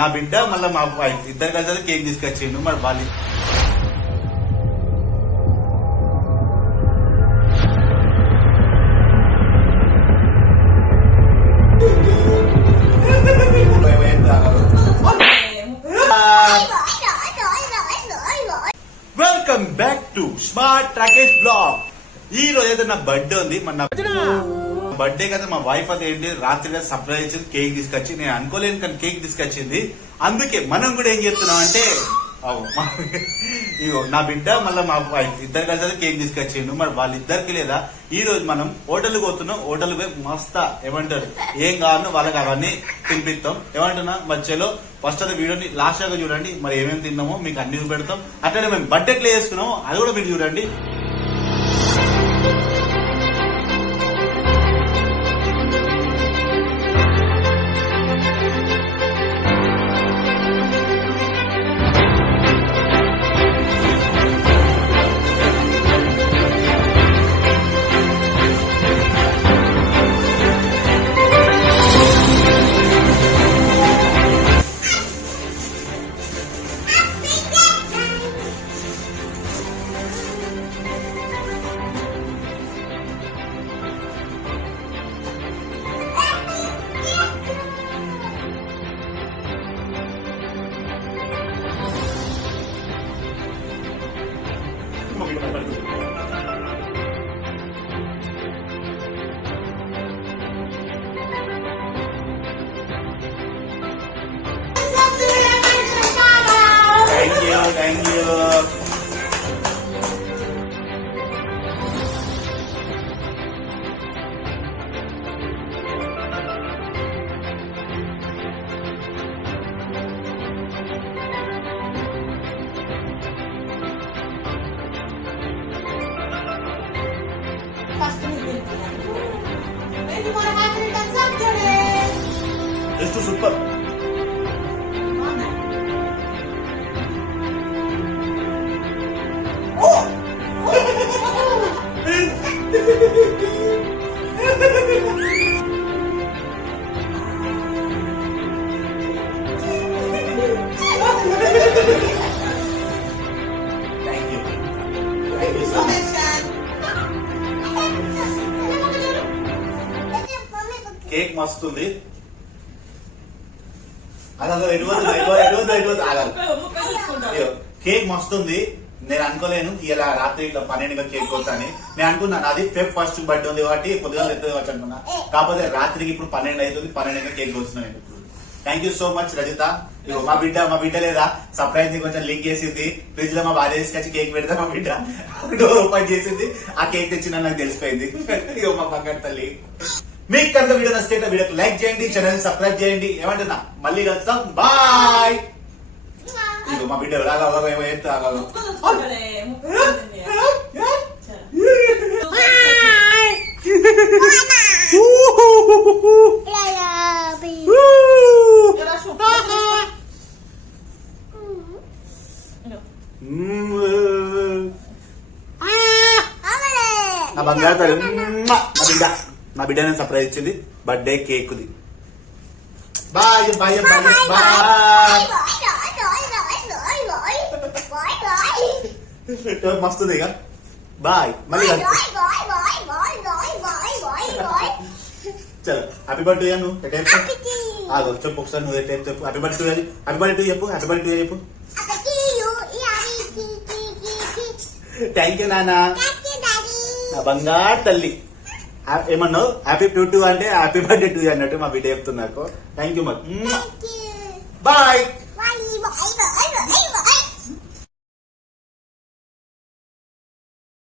నా బిడ్డ మళ్ళీ మా వైఫ్ ఇద్దరు కలిసి కేక్ తీసుకొచ్చిండు. మరి వాళ్ళు welcome back to smart Rakesh blog. ఈ రోజు అయితే నా బర్త్డే ఉంది. మన బర్త్డే కదా మా వైఫ్ అది ఏంటి రాత్రిగా సర్ప్రైజ్ కేక్ తీసుకొచ్చి, నేను అనుకోలేను కానీ కేక్ తీసుకొచ్చింది. అందుకే మనం కూడా ఏం చెప్తున్నాం అంటే ఇగో నా బిడ్డ మళ్ళీ మా వైఫ్ ఇద్దరు కలిసి కేక్ తీసుకొచ్చిండు. మరి వాళ్ళిద్దరికి లేదా ఈ రోజు మనం హోటల్కి పోతున్నాం. హోటల్ పోయి మస్తా ఏమంటారు ఏం కావాలో వాళ్ళకి అవన్నీ తినిపిస్తాం. ఏమంటున్నా మధ్యలో ఫస్ట్ అది వీడియోని లాస్ట్ దాకా చూడండి. మరి ఏమేమి తిన్నామో మీకు అన్ని చూపెడతాం. అట్లనే మేము బర్త్డే ఎట్లా చేసుకున్నామో అది కూడా మీరు చూడండి. Thank you. It's too super. Cake మస్తుంది. కేక్ మస్తుంది. నేను అనుకోలేను ఇలా రాత్రి ఇట్లా 12 కేక్ కొడతాను. నేను అనుకున్నాను అది ఫెబ్ ఫస్ట్ బర్త్డే ఉంది కాబట్టి పొద్దుగా ఎత్తు వచ్చి అనుకున్నా. కాకపోతే రాత్రికి ఇప్పుడు 12 అవుతుంది. 12 కేక్ వస్తున్నాను. Thank you so much Rajitha. మా బిడ్డ లేదా సర్ప్రైజ్ కొంచెం లింక్ చేసింది. ఫ్రిడ్జ్ లో మా భార్య తీసుకొచ్చి కేక్ పెడితే మా బిడ్డ డోర్ ఓపెన్ చేసింది. ఆ కేక్ తెచ్చిన నాకు తెలిసిపోయింది. ఇగో మా పక్కన తల్లి. మీకు కనుక వీడియో నచ్చితే వీడియోకి లైక్ చేయండి, ఛానల్ సబ్స్క్రైబ్ చేయండి. ఏమంటున్నా మళ్ళీ కలుస్తాం. బాయ్. ఇగో మా బిడ్డ నా బంగారు తల్లి. నా బిడ్డ నేను సర్ప్రైజ్ ఇచ్చింది బర్త్డే కేక్ ది. Bye bye bye bye. మస్తుంది ఇక బాయ్. మళ్ళీ చలో హ్యాపీ బర్త్డే నువ్వు ఆగో చెప్పు ఒకసారి. నువ్వు ఎట్లా చెప్పు హ్యాపీ బర్త్డే. హ్యాపీ బర్త్డే చెప్పు. హ్యాపీ బర్త్డే చెప్పు. థ్యాంక్ యూ నాన్న. నా బంగారు తల్లి. ఏమన్నావు హ్యాపీ టూ అంటే హ్యాపీ బర్త్డే టు అన్నట్టు మా బిడ్డ చెప్తున్నా. థ్యాంక్ యూ మరి. బాయ్.